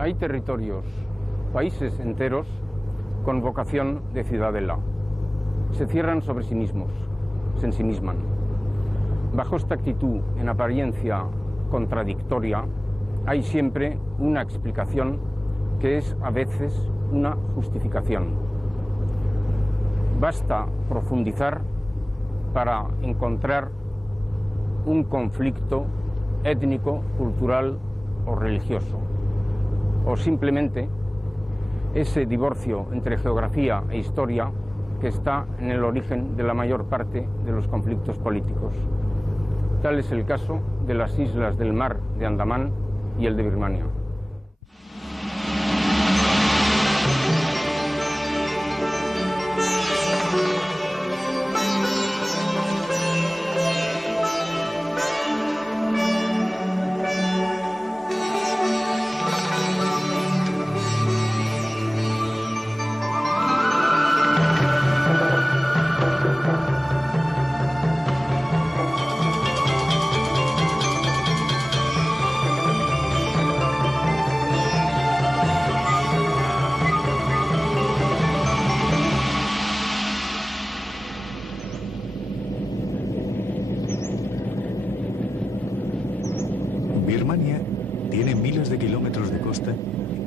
Hay territorios, países enteros, con vocación de ciudadela. Se cierran sobre sí mismos, se ensimisman. Bajo esta actitud, en apariencia contradictoria, hay siempre una explicación que es a veces una justificación. Basta profundizar para encontrar un conflicto étnico, cultural o religioso, o simplemente ese divorcio entre geografía e historia que está en el origen de la mayor parte de los conflictos políticos. Tal es el caso de las islas del mar de Andamán y el de Birmania. Birmania tiene miles de kilómetros de costa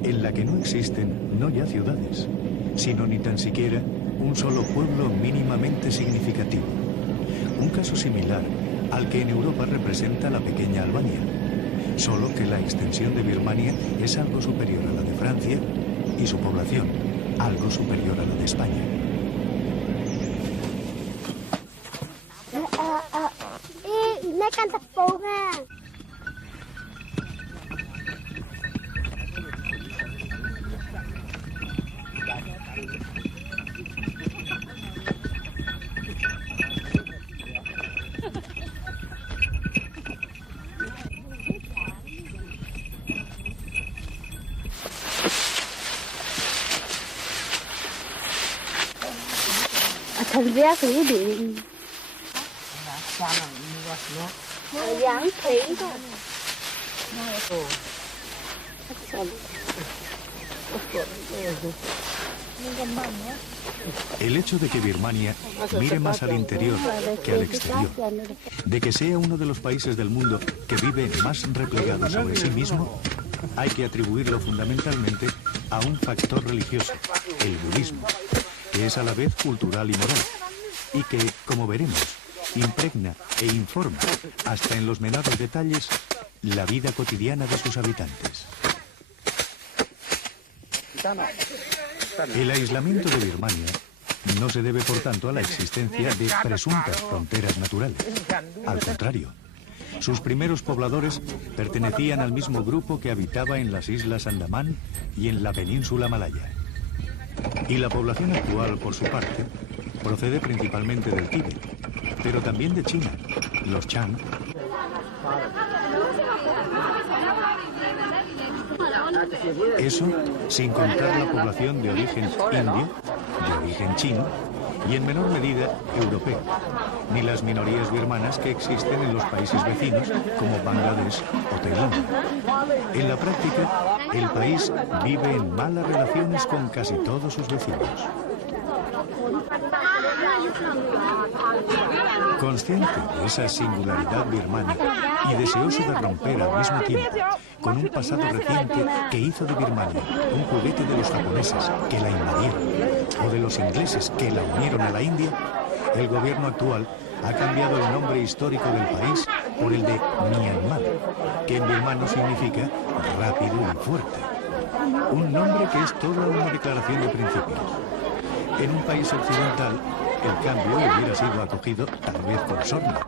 en la que no existen no ya ciudades, sino ni tan siquiera un solo pueblo mínimamente significativo. Un caso similar al que en Europa representa la pequeña Albania, solo que la extensión de Birmania es algo superior a la de Francia y su población algo superior a la de España. El hecho de que Birmania mire más al interior que al exterior, de que sea uno de los países del mundo que vive más replegado sobre sí mismo, hay que atribuirlo fundamentalmente a un factor religioso, el budismo, que es a la vez cultural y moral, y que, como veremos, impregna e informa, hasta en los menores detalles, la vida cotidiana de sus habitantes. El aislamiento de Birmania no se debe, por tanto, a la existencia de presuntas fronteras naturales. Al contrario, sus primeros pobladores pertenecían al mismo grupo que habitaba en las islas Andamán y en la península malaya. Y la población actual, por su parte, procede principalmente del Tíbet, pero también de China, los Chan. Eso sin contar la población de origen indio, de origen chino y en menor medida europeo, ni las minorías birmanas que existen en los países vecinos como Bangladesh o Tailandia. En la práctica, el país vive en malas relaciones con casi todos sus vecinos. Consciente de esa singularidad birmana y deseoso de romper al mismo tiempo con un pasado reciente que hizo de Birmania un juguete de los japoneses que la invadieron o de los ingleses que la unieron a la India, el gobierno actual ha cambiado el nombre histórico del país por el de Myanmar, que en birmano significa rápido y fuerte. Un nombre que es toda una declaración de principios. En un país occidental, el cambio hubiera sido acogido tal vez con sorna.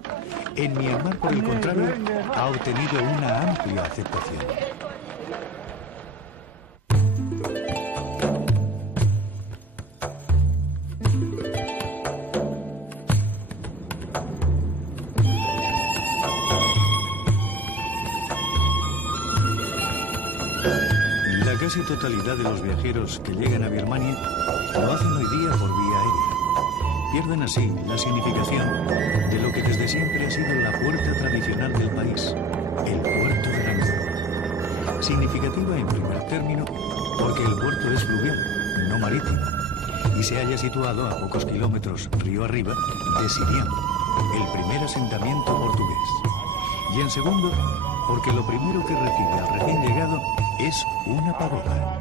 En Myanmar, por el contrario, ha obtenido una amplia aceptación. La casi totalidad de los viajeros que llegan a Birmania lo hacen hoy día por vía aérea. Pierden así la significación de lo que desde siempre ha sido la puerta tradicional del país, el puerto de Rangún. Significativa en primer término porque el puerto es fluvial, no marítimo, y se halla situado a pocos kilómetros río arriba de Sirián, el primer asentamiento portugués. Y en segundo, porque lo primero que recibe al recién llegado es una pagoda.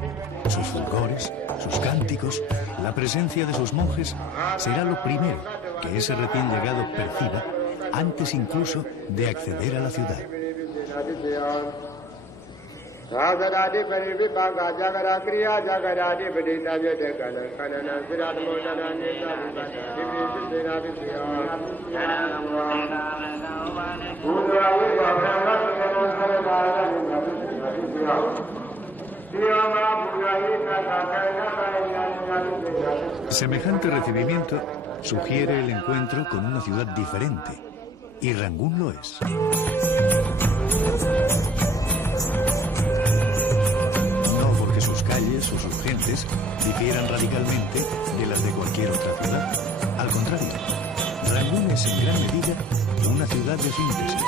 Sus fulgores, sus cánticos, la presencia de sus monjes será lo primero que ese recién llegado perciba antes incluso de acceder a la ciudad. Semejante recibimiento sugiere el encuentro con una ciudad diferente, y Rangún lo es. No porque sus calles o sus gentes difieran radicalmente de las de cualquier otra ciudad. Al contrario, Rangún es en gran medida una ciudad de síntesis.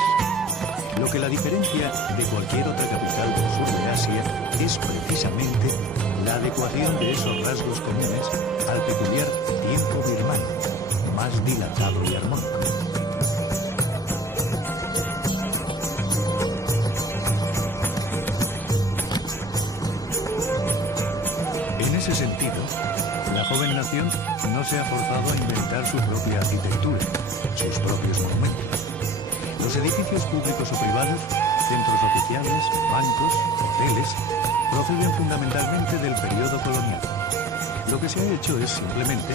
Lo que la diferencia de cualquier otra capital del sur de Asia es precisamente la adecuación de esos rasgos comunes al peculiar tiempo birmano, más dilatado y armónico. En ese sentido, la joven nación no se ha forzado a inventar su propia arquitectura, sus propios monumentos. Los edificios públicos o privados, centros oficiales, bancos, hoteles, proceden fundamentalmente del periodo colonial. Lo que se ha hecho es simplemente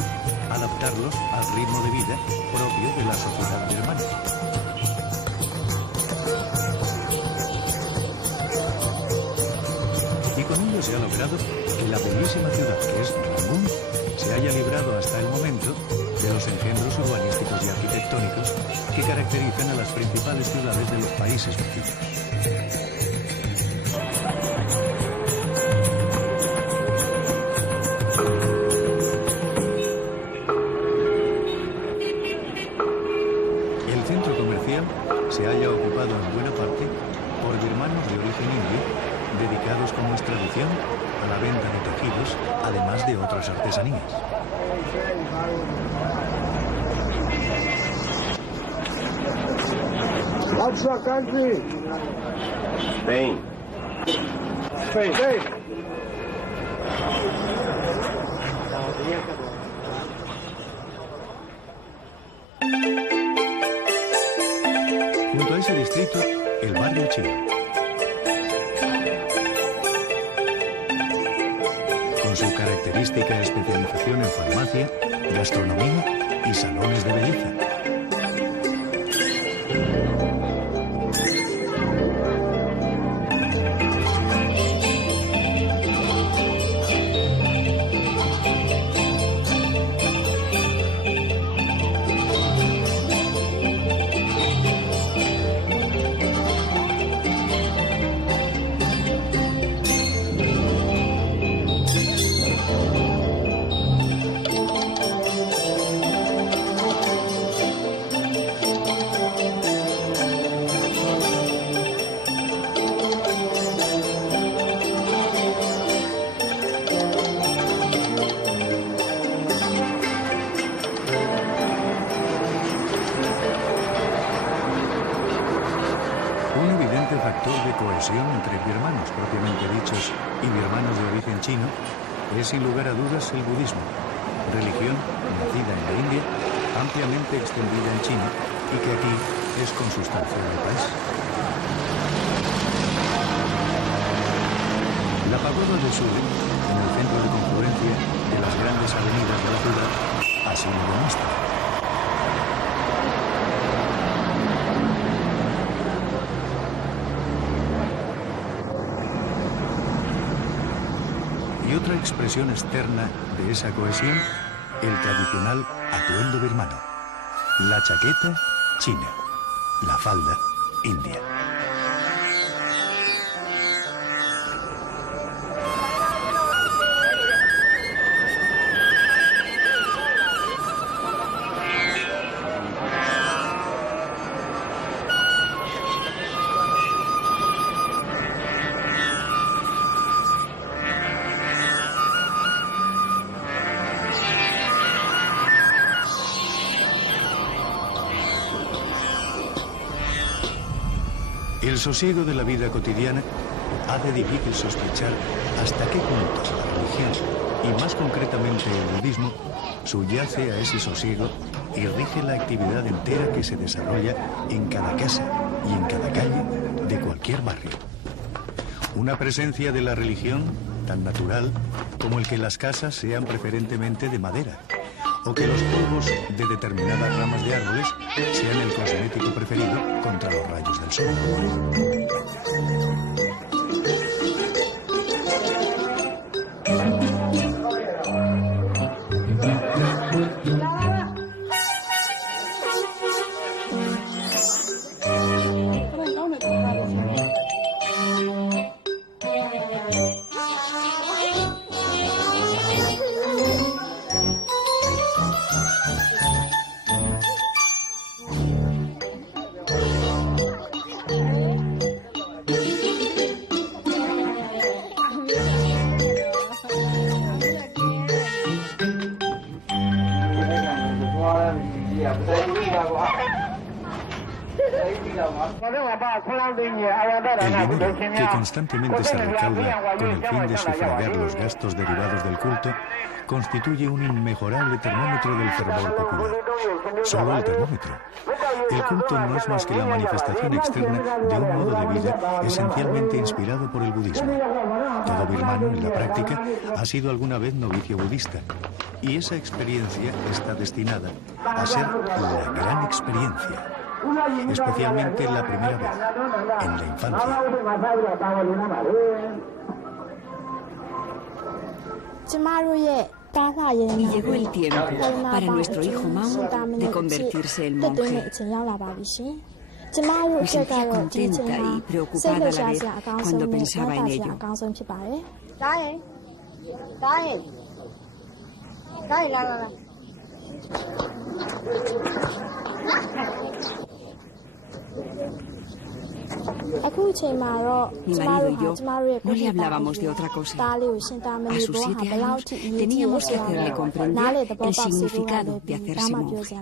adaptarlos al ritmo de vida propio de la sociedad birmana. Y con ello se ha logrado que la bellísima ciudad que es Rangún se haya librado hasta el momento de los engendros urbanísticos y arquitectónicos que caracterizan a las principales ciudades de los países vecinos. El centro comercial se halla ocupado en buena parte por birmanos de origen indio, dedicados como es tradición a la venta de tejidos, además de otras artesanías. What's your country? Spain. Spain. Spain. Junto a ese distrito, el barrio chino. Con su característica especialización en farmacia, gastronomía y salones de belleza. Entre birmanos propiamente dichos y birmanos de origen chino es sin lugar a dudas el budismo, religión nacida en la India, ampliamente extendida en China y que aquí es consustancia del país. La pagoda de Suri, en el centro de confluencia de las grandes avenidas de la ciudad, así lo demuestra. Y otra expresión externa de esa cohesión, el tradicional atuendo birmano. La chaqueta, china. La falda, india. El sosiego de la vida cotidiana hace difícil sospechar hasta qué punto la religión, y más concretamente el budismo, subyace a ese sosiego y rige la actividad entera que se desarrolla en cada casa y en cada calle de cualquier barrio. Una presencia de la religión tan natural como el que las casas sean preferentemente de madera, o que los polvos de determinadas ramas de árboles sean el cosmético preferido contra los rayos del sol. El dinero que constantemente se recauda con el fin de sufragar los gastos derivados del culto constituye un inmejorable termómetro del fervor popular. Solo el termómetro. El culto no es más que la manifestación externa de un modo de vida esencialmente inspirado por el budismo. Todo birmano, en la práctica, ha sido alguna vez novicio budista, y esa experiencia está destinada a ser la gran experiencia, especialmente la primera vez, en la infancia. Y llegó el tiempo para nuestro hijo Mao de convertirse en monje. Me sentía contenta y preocupada a la vez cuando pensaba en ello. Mi marido y yo no le hablábamos de otra cosa. A sus 7 años teníamos que hacerle comprender el significado de hacerse monje.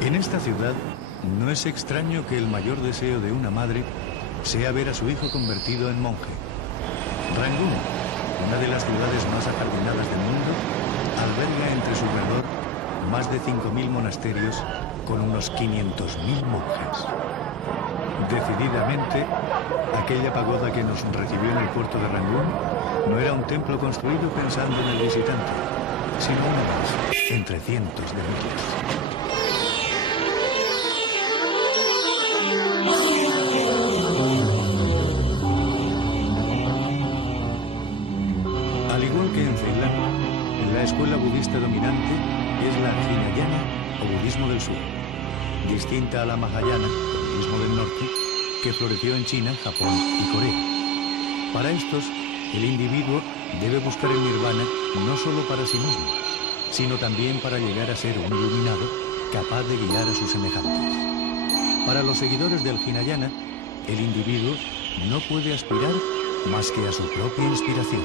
En esta ciudad no es extraño que el mayor deseo de una madre sea ver a su hijo convertido en monje. Rangún, una de las ciudades más ajardinadas del mundo, alberga entre su alrededor más de 5.000 monasterios con unos 500.000 monjes. Decididamente, aquella pagoda que nos recibió en el puerto de Rangún no era un templo construido pensando en el visitante, sino uno más, entre cientos de miles. Al igual que en Ceilán, la escuela budista dominante es la Hinayana o budismo del sur, distinta a la Mahayana, o budismo del norte, que floreció en China, Japón y Corea. Para estos, el individuo debe buscar el nirvana no solo para sí mismo, sino también para llegar a ser un iluminado capaz de guiar a sus semejantes. Para los seguidores del Hinayana, el individuo no puede aspirar más que a su propia inspiración.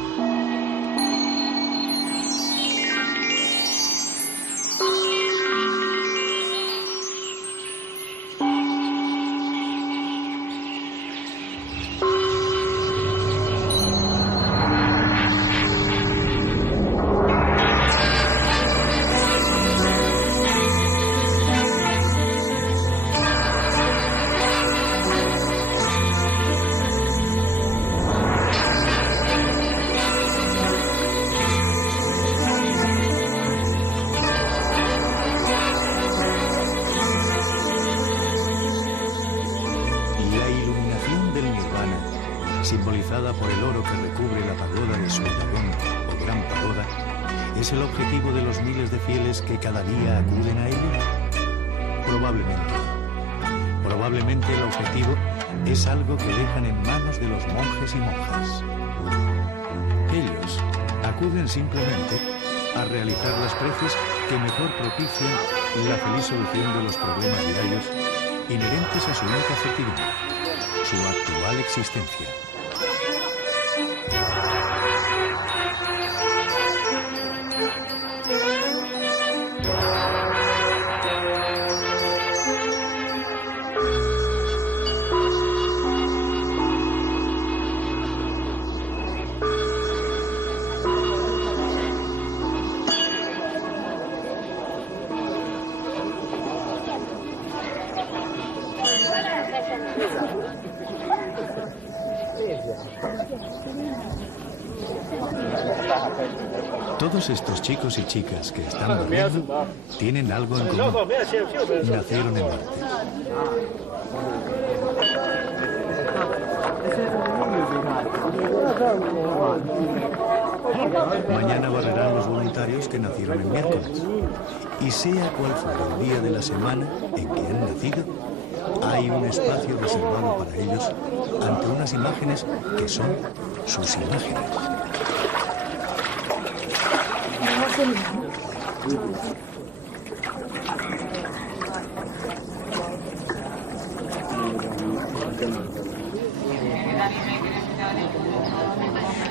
Simbolizada por el oro que recubre la pagoda de Surdagón o Gran Pagoda, ¿Es el objetivo de los miles de fieles que cada día acuden a ello? Probablemente. Probablemente el objetivo es algo que dejan en manos de los monjes y monjas. Ellos acuden simplemente a realizar las preces que mejor propician la feliz solución de los problemas diarios inherentes a su única certidumbre, su actual existencia. Todos estos chicos y chicas que están durmiendo tienen algo en común. Nacieron en Marte. Mañana barrerán los voluntarios que nacieron en miércoles. Y sea cual fuera el día de la semana en que han nacido, hay un espacio reservado para ellos ante unas imágenes que son sus imágenes.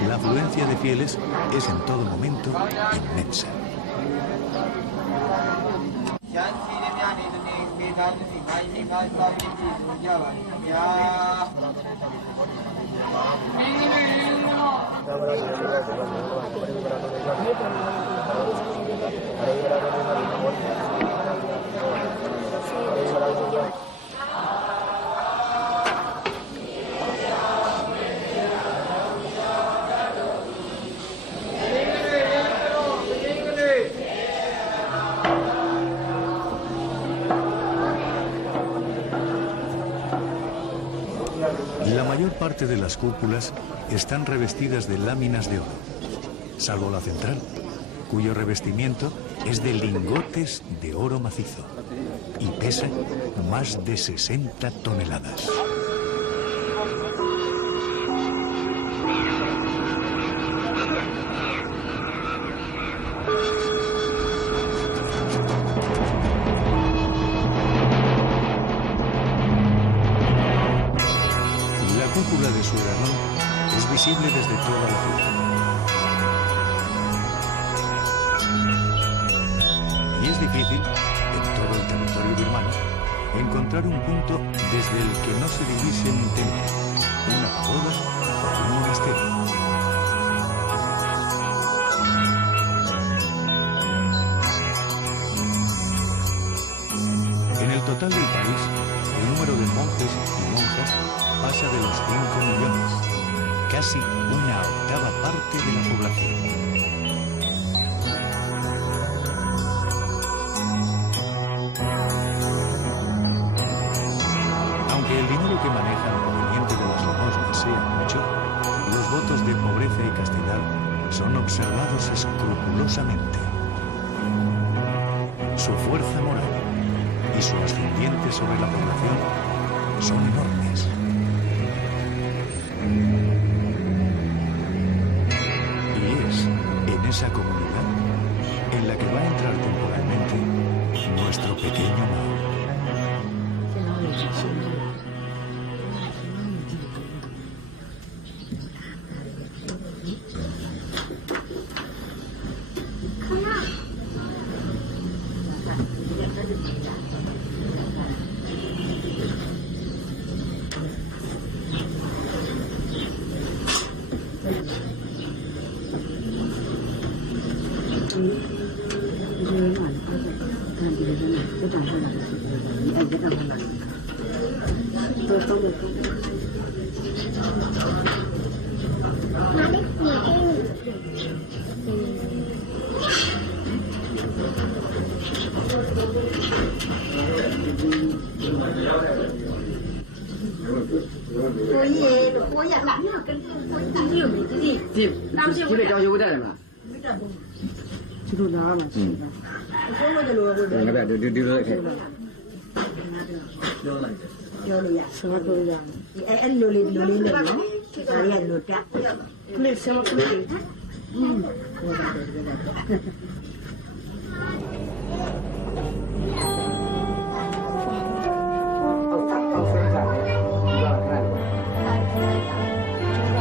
La afluencia de fieles es en todo momento inmensa. La mayor parte de las cúpulas están revestidas de láminas de oro, salvo la central, cuyo revestimiento es de lingotes de oro macizo y pesa más de 60 toneladas. La cúpula de Sueranón es visible desde toda la ciudad. Y es difícil, en todo el territorio birmano, encontrar un punto desde el que no se divise un templo, una pagoda o un monasterio. En el total del país, el número de monjes y monjas pasa de los 5 millones, casi una octava parte de la población. Aunque el dinero que manejan proveniente de las limosnas sea mucho, los votos de pobreza y castidad son observados escrupulosamente. Su fuerza moral y su ascendiente sobre la población son enormes. Y es en esa comunidad en la que va a entrar temporalmente nuestro pequeño Mao.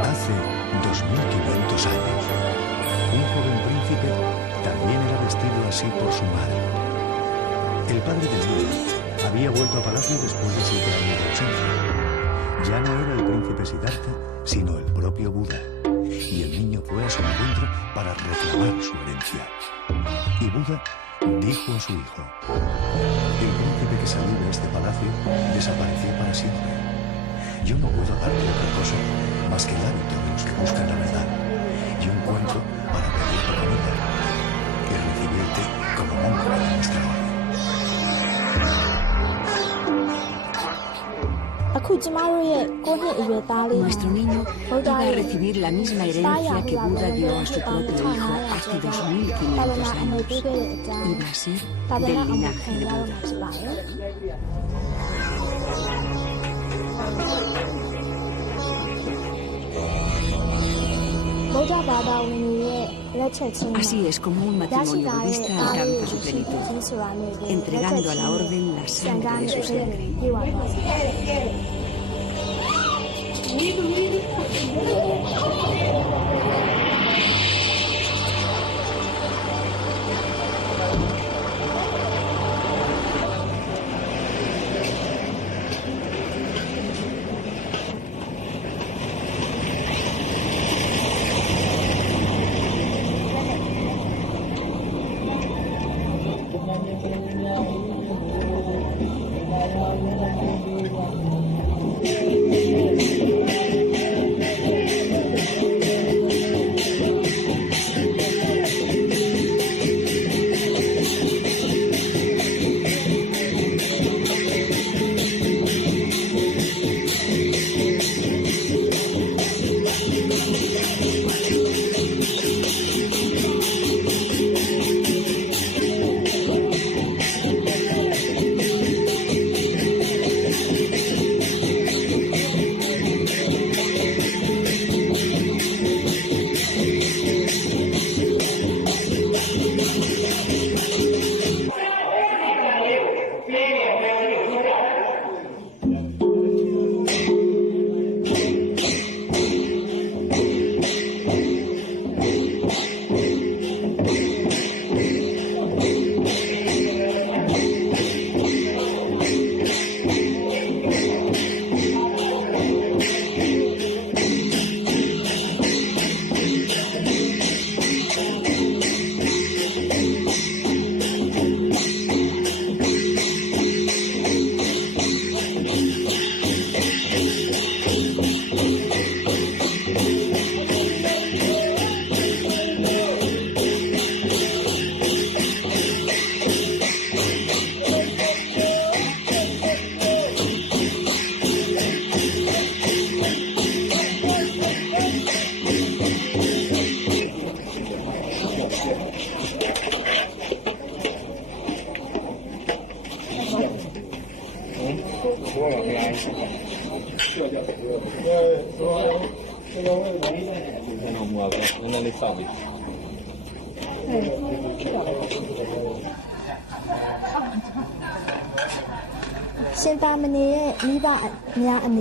Hace 2500 años, un joven príncipe también era vestido así por su madre. El padre del niño había vuelto a palacio después de 7 años de ausencia. Ya no era el príncipe Siddhartha, sino el propio Buda. Y el niño fue a su encuentro para reclamar su herencia. Y Buda dijo a su hijo: el príncipe que salió de este palacio desapareció para siempre. Yo no puedo darte otra cosa más que el hábito de los que buscan la verdad y un cuento para pedir tu comida y recibirte como monje de nuestra orden. Nuestro niño iba a recibir la misma herencia que Buda dio a su propio hijo hace 2500 años. Iba a ser del linaje de Buda. Así es como un matrimonio budista alcanza su plenitud, entregando a la orden la sangre de su sangre.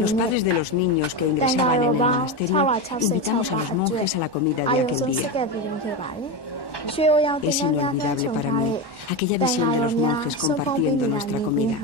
Los padres de los niños que ingresaban en el monasterio invitamos a los monjes a la comida de aquel día. Es inolvidable para mí aquella visión de los monjes compartiendo nuestra comida.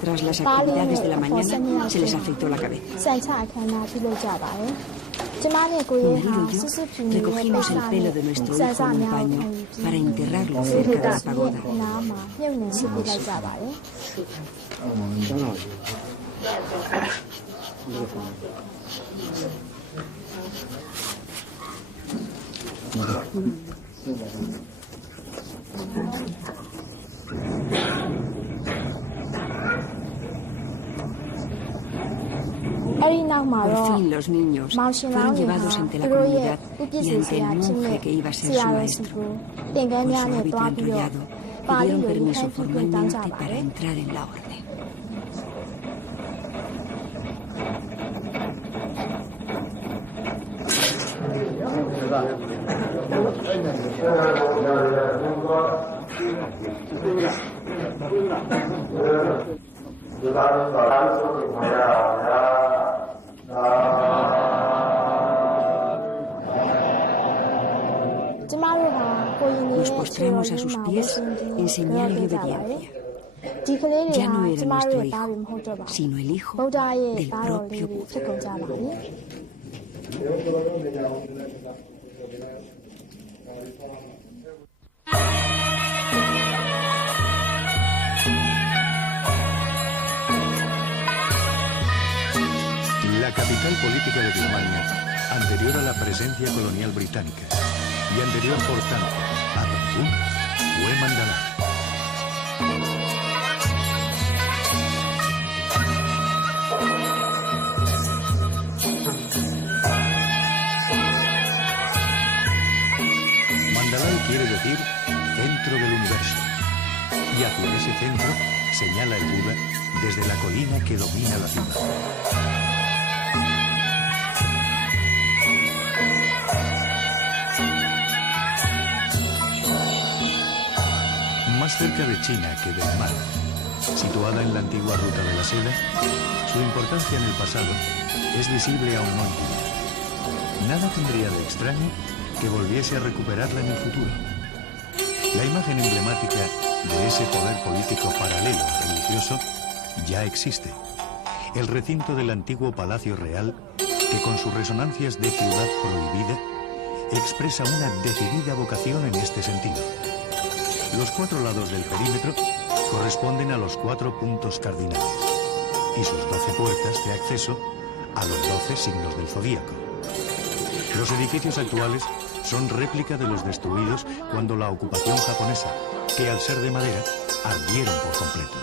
Tras las actividades de la mañana, se les afeitó la cabeza. Muriel y yo recogimos el pelo de nuestro hijo en un paño para enterrarlo cerca de la pagoda. Por fin los niños fueron llevados ante la comunidad y ante el monje que iba a ser su maestro. Por su hábito enrollado, pidieron permiso formalmente para entrar en la orden. Nos postramos a sus pies en señal de obediencia. Ya no era nuestro hijo, sino el hijo del propio Buda. La capital política de Birmania, anterior a la presencia colonial británica, y anterior, por tanto, a Rangún, fue Mandalay. Mandalay quiere decir centro del universo, y hacia ese centro señala el Buda desde la colina que domina la ciudad. Más cerca de China que del mar, situada en la antigua ruta de la seda, su importancia en el pasado es visible aún hoy. Nada tendría de extraño que volviese a recuperarla en el futuro. La imagen emblemática de ese poder político paralelo religioso ya existe. El recinto del antiguo Palacio Real, que con sus resonancias de ciudad prohibida, expresa una decidida vocación en este sentido. Los 4 lados del perímetro corresponden a los 4 puntos cardinales y sus 12 puertas de acceso a los 12 signos del zodíaco. Los edificios actuales son réplica de los destruidos cuando la ocupación japonesa, que al ser de madera, ardieron por completo.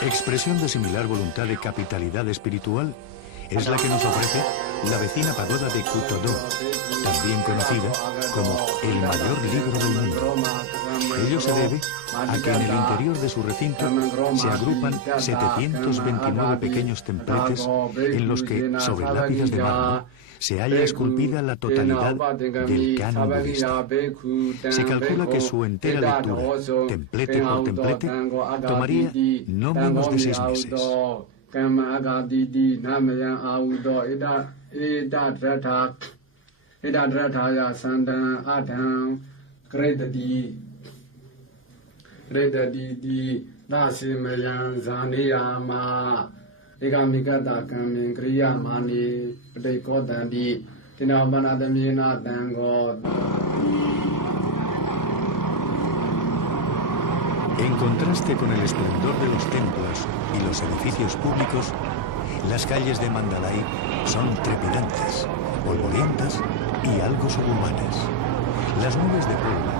Expresión de similar voluntad de capitalidad espiritual es la que nos ofrece la vecina pagoda de Kuto-do, también conocida como el mayor libro del mundo. Ello se debe a que en el interior de su recinto se agrupan 729 pequeños templetes en los que, sobre lápidas de mármol, se halla esculpida la totalidad del canon budista. Se calcula que su entera lectura, templete por templete, tomaría no menos de 6 meses. En contraste con el esplendor de los templos y los edificios públicos, las calles de Mandalay son trepidantes, polvorientas y algo suburbanas. Las nubes de polvo,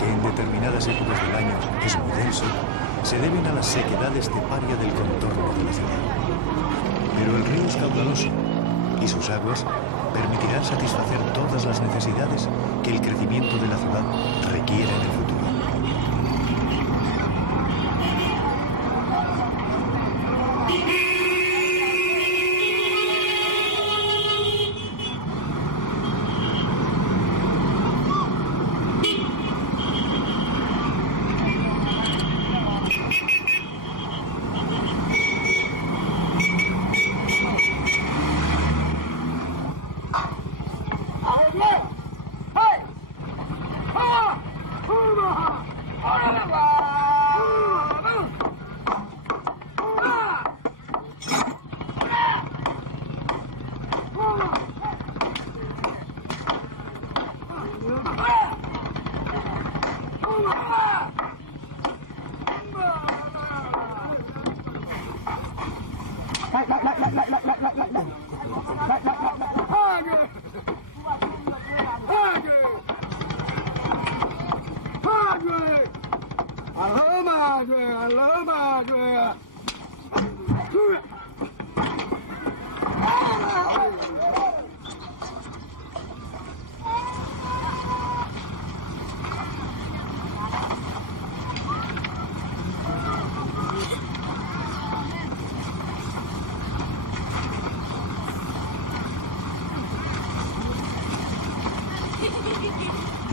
que en determinadas épocas del año es muy denso, se deben a la sequedad esteparia del contorno de la ciudad. Pero el río es caudaloso y sus aguas permitirán satisfacer todas las necesidades que el crecimiento de la ciudad requiere en el futuro.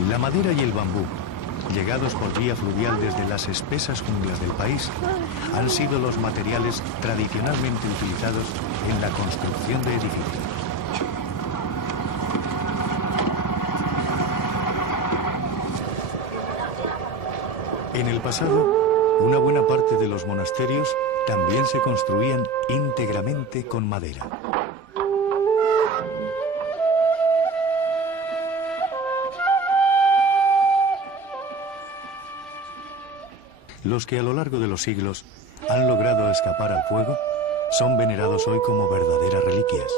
La madera y el bambú, llegados por vía fluvial desde las espesas junglas del país, han sido los materiales tradicionalmente utilizados en la construcción de edificios. En el pasado, una buena parte de los monasterios también se construían íntegramente con madera. Los que a lo largo de los siglos han logrado escapar al fuego son venerados hoy como verdaderas reliquias.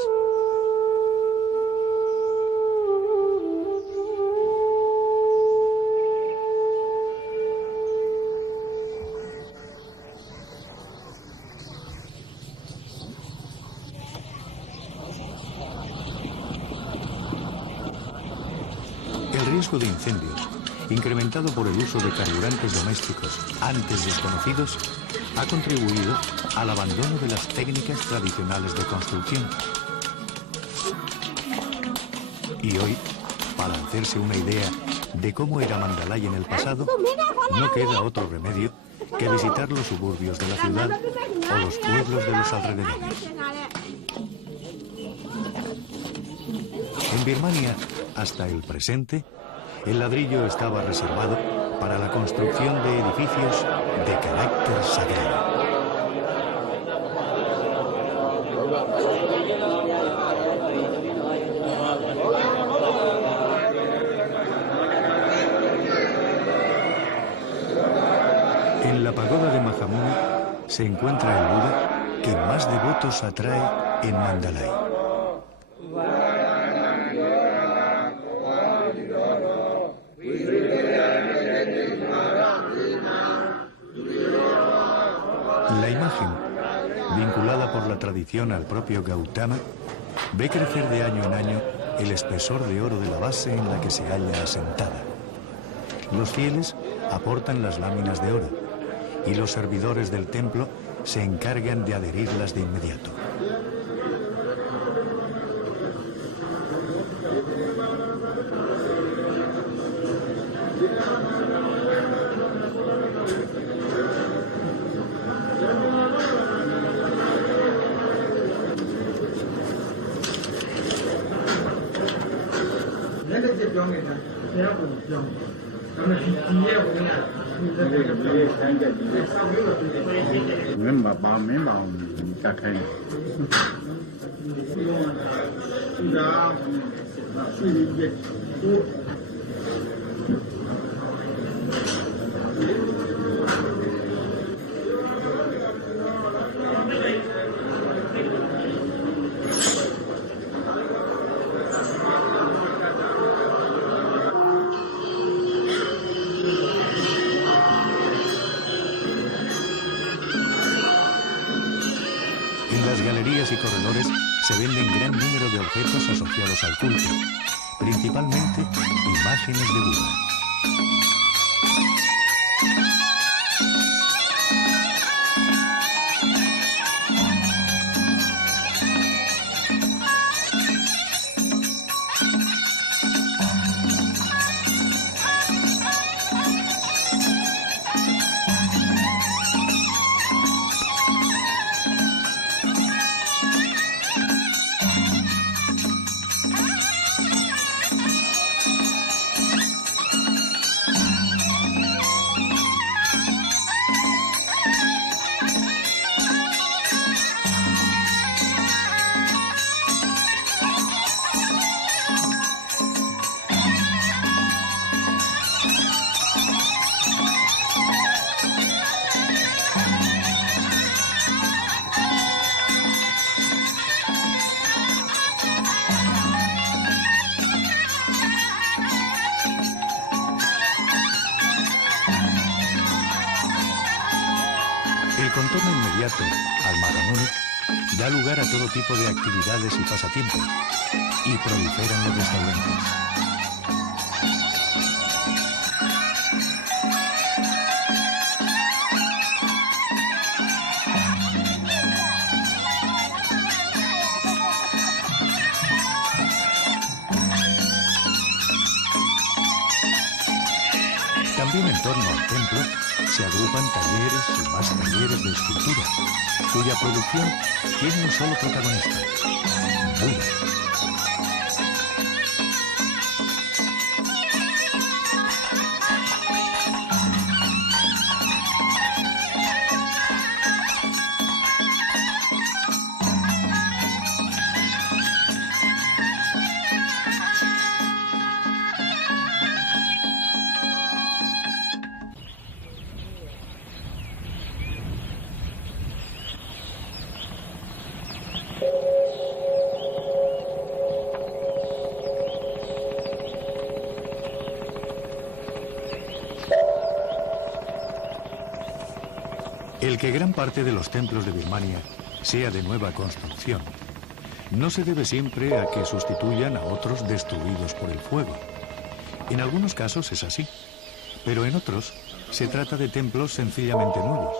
El riesgo de incendios, incrementado por el uso de carburantes domésticos antes desconocidos, ha contribuido al abandono de las técnicas tradicionales de construcción. Y hoy, para hacerse una idea de cómo era Mandalay en el pasado, no queda otro remedio que visitar los suburbios de la ciudad o los pueblos de los alrededores. En Birmania, hasta el presente, el ladrillo estaba reservado para la construcción de edificios de carácter sagrado. En la pagoda de Mahamuni se encuentra el Buda que más devotos atrae en Mandalay. La imagen, vinculada por la tradición al propio Gautama, ve crecer de año en año el espesor de oro de la base en la que se halla asentada. Los fieles aportan las láminas de oro y los servidores del templo se encargan de adherirlas de inmediato. Y corredores se venden gran número de objetos asociados al culto, principalmente imágenes de Buda. Da lugar a todo tipo de actividades y pasatiempos, y proliferan los restaurantes. También en torno al templo se agrupan talleres y más talleres de escultura, cuya producción tiene un solo protagonista, Buda. El que gran parte de los templos de Birmania sea de nueva construcción no se debe siempre a que sustituyan a otros destruidos por el fuego. En algunos casos es así, pero en otros se trata de templos sencillamente nuevos.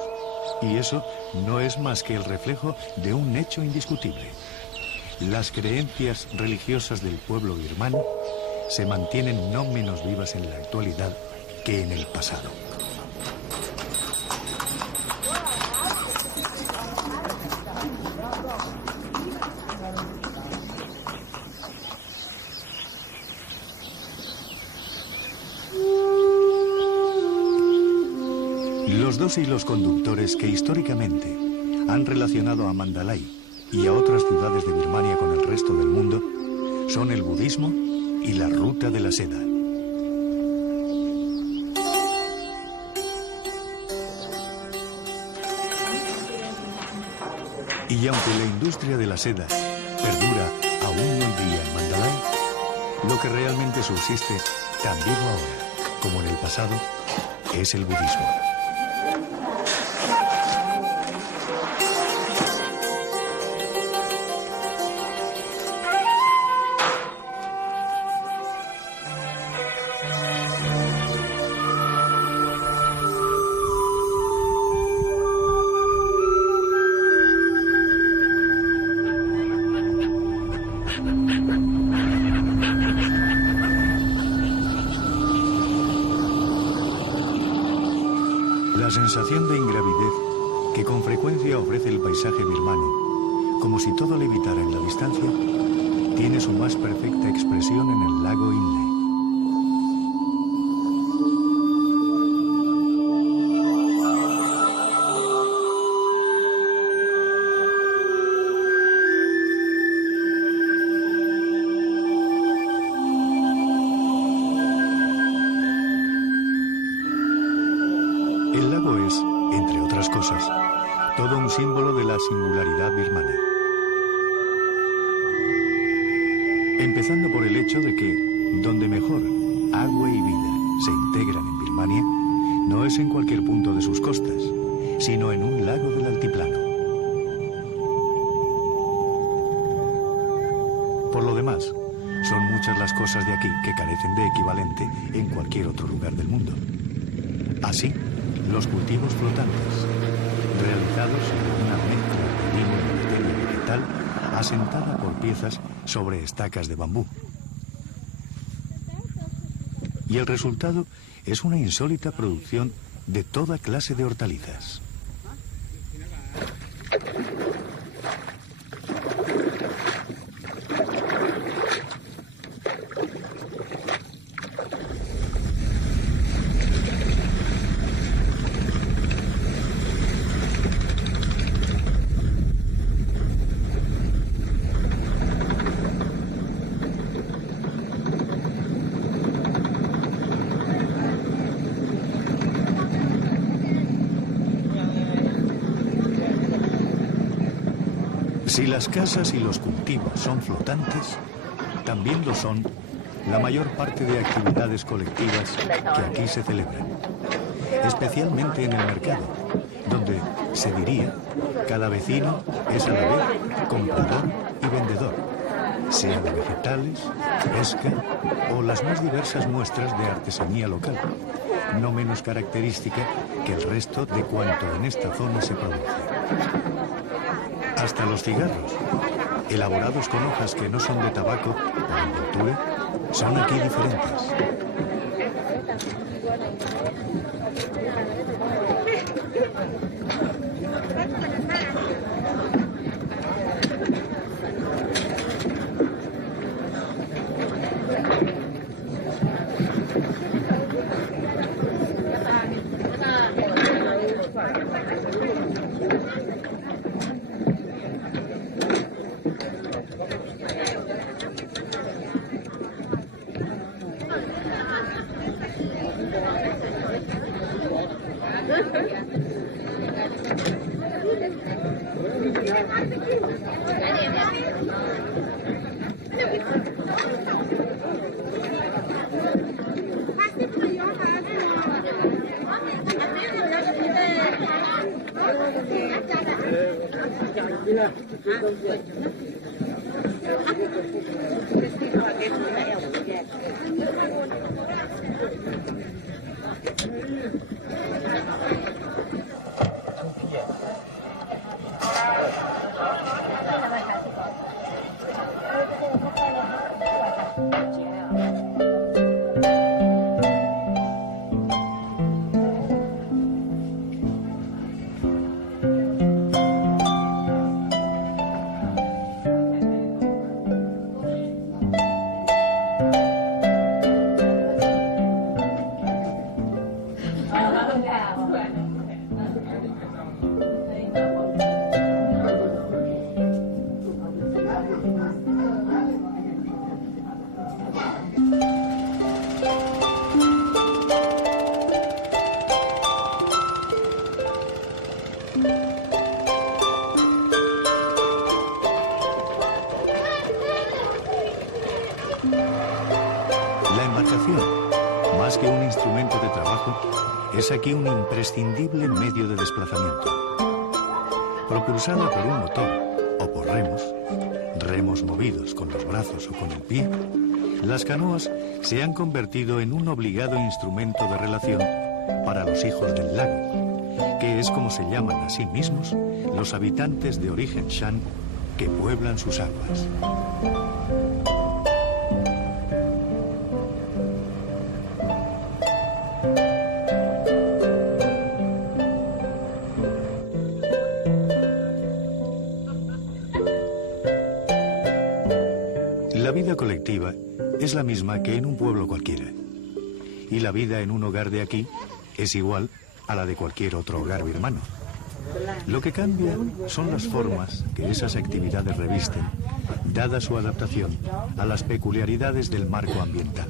Y eso no es más que el reflejo de un hecho indiscutible. Las creencias religiosas del pueblo birmano se mantienen no menos vivas en la actualidad que en el pasado. Los dos hilos conductores que históricamente han relacionado a Mandalay y a otras ciudades de Birmania con el resto del mundo son el budismo y la ruta de la seda. Y aunque la industria de la seda perdura aún hoy día en Mandalay, lo que realmente subsiste tan vivo ahora como en el pasado es el budismo. La sensación de ingravidez que con frecuencia ofrece el paisaje birmano, como si todo levitara en la distancia, tiene su más perfecta expresión en el lago Inle. El lago es, entre otras cosas, todo un símbolo de la singularidad birmana. Empezando por el hecho de que, donde mejor agua y vida se integran en Birmania, no es en cualquier punto de sus costas, sino en un lago del altiplano. Por lo demás, son muchas las cosas de aquí que carecen de equivalente en cualquier otro lugar del mundo. Así, los cultivos flotantes, realizados en una mezcla de limo y materia vegetal asentada por piezas sobre estacas de bambú. Y el resultado es una insólita producción de toda clase de hortalizas. Si las casas y los cultivos son flotantes, también lo son la mayor parte de actividades colectivas que aquí se celebran, especialmente en el mercado, donde, se diría, Cada vecino es a la vez comprador y vendedor, sea de vegetales, pesca o las más diversas muestras de artesanía local, no menos característica que el resto de cuanto en esta zona se produce. Hasta los cigarros, elaborados con hojas que no son de tabaco por envoltura, son aquí diferentes. Es aquí un imprescindible medio de desplazamiento. Propulsada por un motor o por remos movidos con los brazos o con el pie, las canoas se han convertido en un obligado instrumento de relación para los hijos del lago, que es como se llaman a sí mismos los habitantes de origen Shan que pueblan sus aguas. La vida colectiva es la misma que en un pueblo cualquiera. Y la vida en un hogar de aquí es igual a la de cualquier otro hogar birmano. Lo que cambia son las formas que esas actividades revisten, dada su adaptación a las peculiaridades del marco ambiental.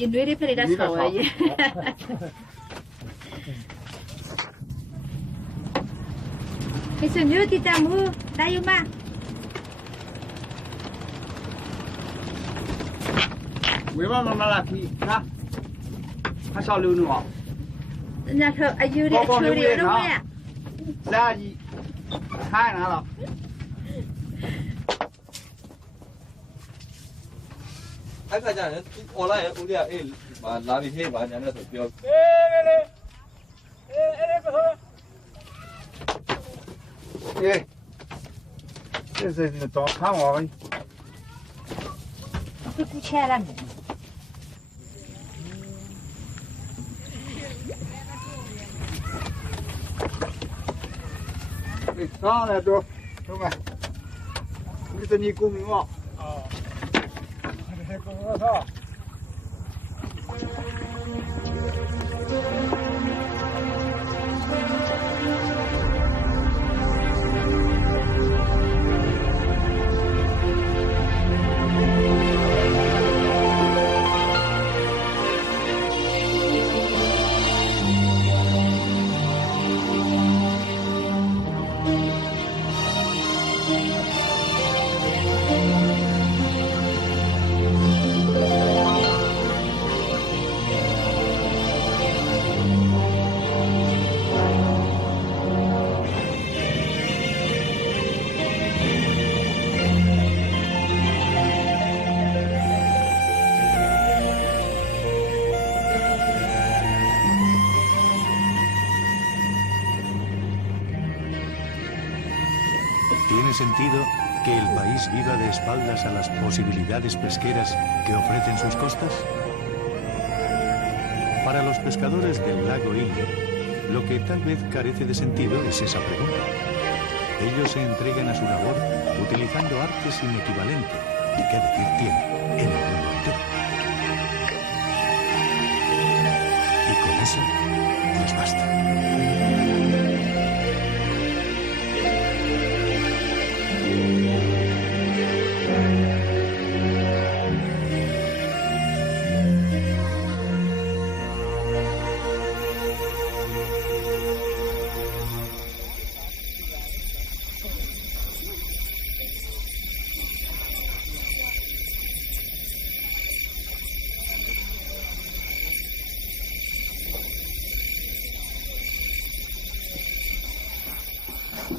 Nhìn nuôi đi phải đã sầu rồi. Cái sự nhớ thì ta mua, ta yêu mà. Quý bà mà là khi ha, ha sao lưu nữa? Nhà thợ ai yêu đi, chơi đi đâu vậy? Ra gì? Hai nữa rồi. အဲ့ခါကျရင် online ရဲ့ဦးလေးကအေးလာပြီးဟေးပါညာနဲ့ဆိုပြော这是多看我。这不切了。上来都，兄弟，你是你公民吗？啊。还公民啥？Tiene sentido que el país viva de espaldas a las posibilidades pesqueras que ofrecen sus costas. Para los pescadores del lago Inle, lo que tal vez carece de sentido es esa pregunta. Ellos se entregan a su labor utilizando artes sin equivalente, y qué decir tiene, en el mundo entero. Y con eso les basta.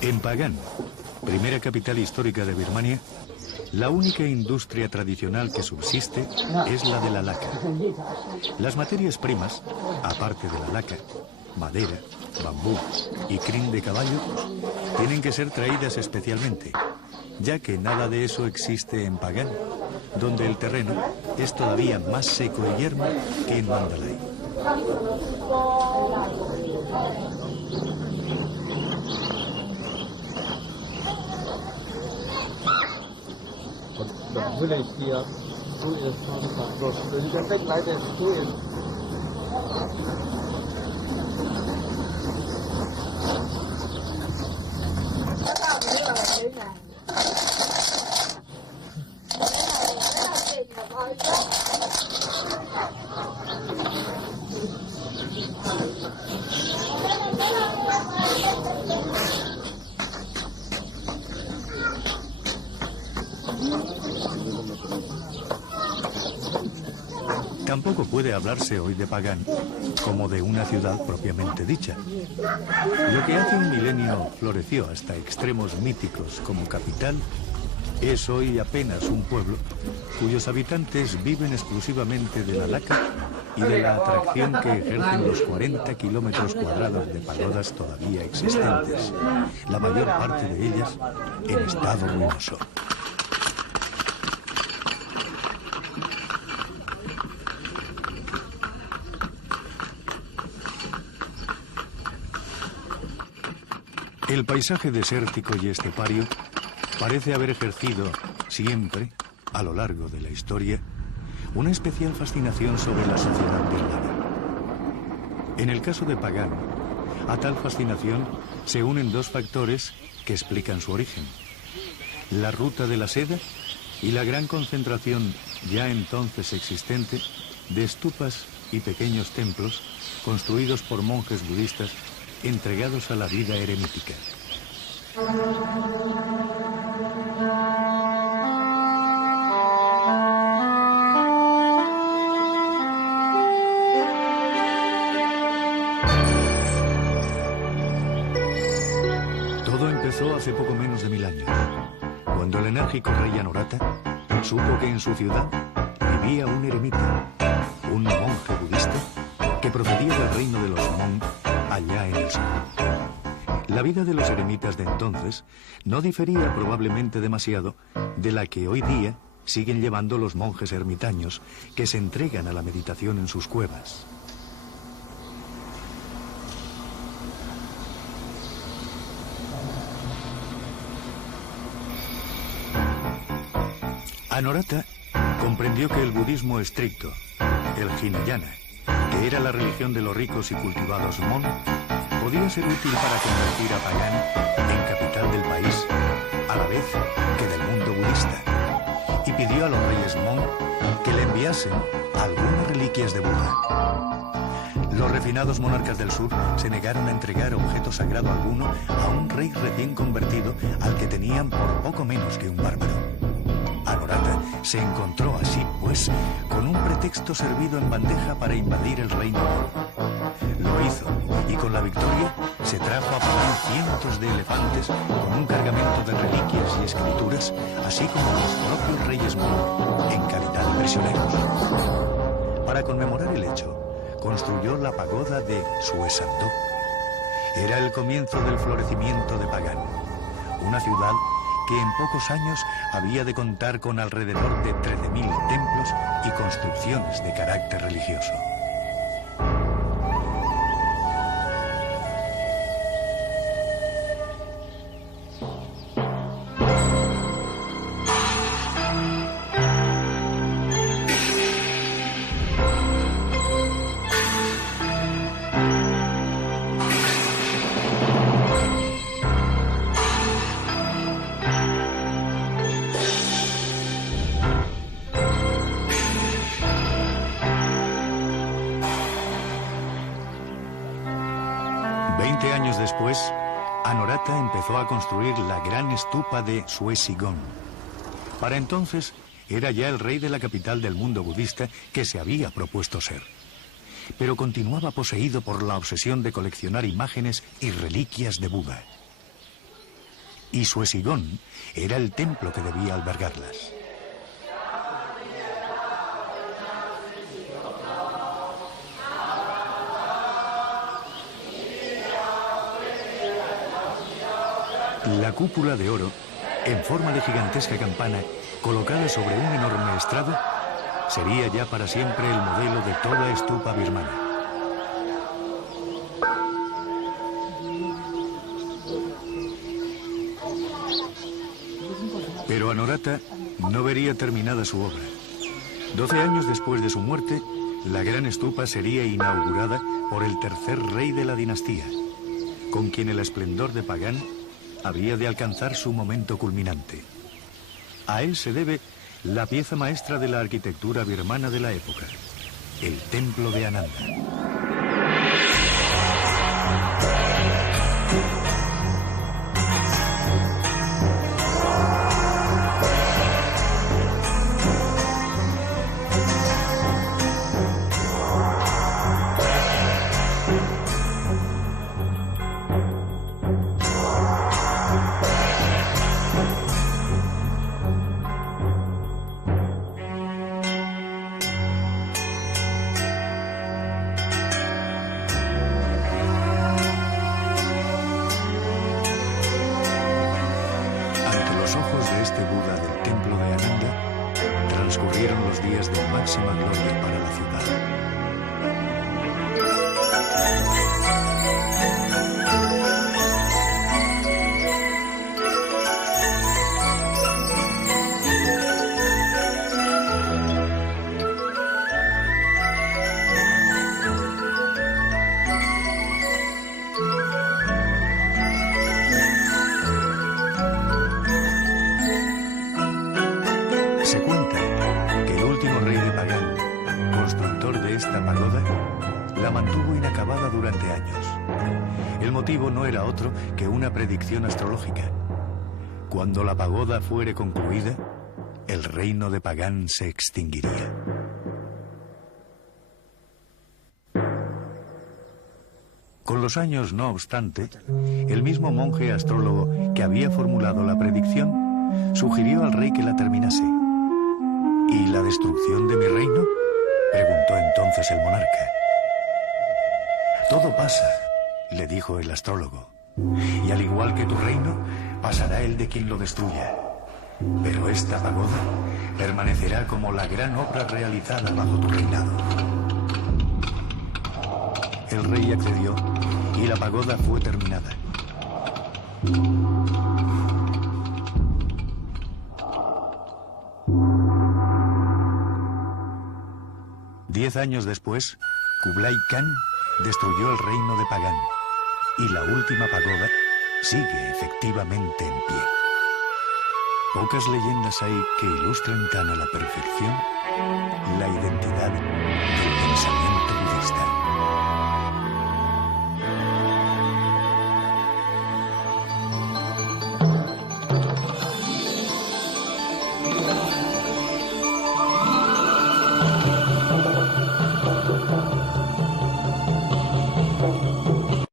En Pagan, primera capital histórica de Birmania, la única industria tradicional que subsiste es la de la laca. Las materias primas, aparte de la laca, madera, bambú y crin de caballo, tienen que ser traídas especialmente, ya que nada de eso existe en Pagan, donde el terreno es todavía más seco y yermo que en Mandalay. Tampoco puede hablarse hoy de Pagan como de una ciudad propiamente dicha. Lo que hace un milenio floreció hasta extremos míticos como capital es hoy apenas un pueblo cuyos habitantes viven exclusivamente de la laca y de la atracción que ejercen los 40 kilómetros cuadrados de pagodas todavía existentes, la mayor parte de ellas en estado ruinoso. El paisaje desértico y estepario parece haber ejercido siempre, a lo largo de la historia, una especial fascinación sobre la sociedad birmana. En el caso de Pagan, a tal fascinación se unen dos factores que explican su origen: la ruta de la seda y la gran concentración ya entonces existente de estupas y pequeños templos construidos por monjes budistas entregados a la vida eremítica. Todo empezó hace poco menos de 1000 años, cuando el enérgico rey Anorata supo que en su ciudad vivía un eremita, un monje budista que procedía del reino de los Hmong, allá en el sur. La vida de los eremitas de entonces no difería probablemente demasiado de la que hoy día siguen llevando los monjes ermitaños que se entregan a la meditación en sus cuevas. Anorata comprendió que el budismo estricto, el Hinayana, que era la religión de los ricos y cultivados Hmong, podía ser útil para convertir a Pagan en capital del país, a la vez que del mundo budista, y pidió a los reyes Hmong que le enviasen algunas reliquias de Buda. Los refinados monarcas del sur se negaron a entregar objeto sagrado alguno a un rey recién convertido al que tenían por poco menos que un bárbaro. Anorata se encontró así, pues, con un pretexto servido en bandeja para invadir el reino. Lo hizo, y con la victoria se trajo a Pagan cientos de elefantes con un cargamento de reliquias y escrituras, así como los propios reyes Hmong en calidad de prisioneros. Para conmemorar el hecho, construyó la pagoda de Suesandó. Era el comienzo del florecimiento de Pagan, una ciudad que en pocos años había de contar con alrededor de 13.000 templos y construcciones de carácter religioso. Después, Anorata empezó a construir la gran estupa de Suesigon. Para entonces, era ya el rey de la capital del mundo budista que se había propuesto ser. Pero continuaba poseído por la obsesión de coleccionar imágenes y reliquias de Buda. Y Suesigon era el templo que debía albergarlas. La cúpula de oro, en forma de gigantesca campana, colocada sobre un enorme estrado, sería ya para siempre el modelo de toda estupa birmana. Pero Anorata no vería terminada su obra. 12 años después de su muerte, la gran estupa sería inaugurada por el tercer rey de la dinastía, con quien el esplendor de Pagan había de alcanzar su momento culminante. A él se debe la pieza maestra de la arquitectura birmana de la época, el Templo de Ananda. Que una predicción astrológica. Cuando la pagoda fuere concluida, el reino de Pagan se extinguiría. Con los años, no obstante, el mismo monje astrólogo que había formulado la predicción sugirió al rey que la terminase. ¿Y la destrucción de mi reino? Preguntó entonces el monarca. Todo pasa, le dijo el astrólogo. Y al igual que tu reino, pasará el de quien lo destruya. Pero esta pagoda permanecerá como la gran obra realizada bajo tu reinado. El rey accedió y la pagoda fue terminada. 10 años después, Kublai Khan destruyó el reino de Pagan y la última pagoda sigue efectivamente en pie. Pocas leyendas hay que ilustren tan a la perfección la identidad del pensamiento budista.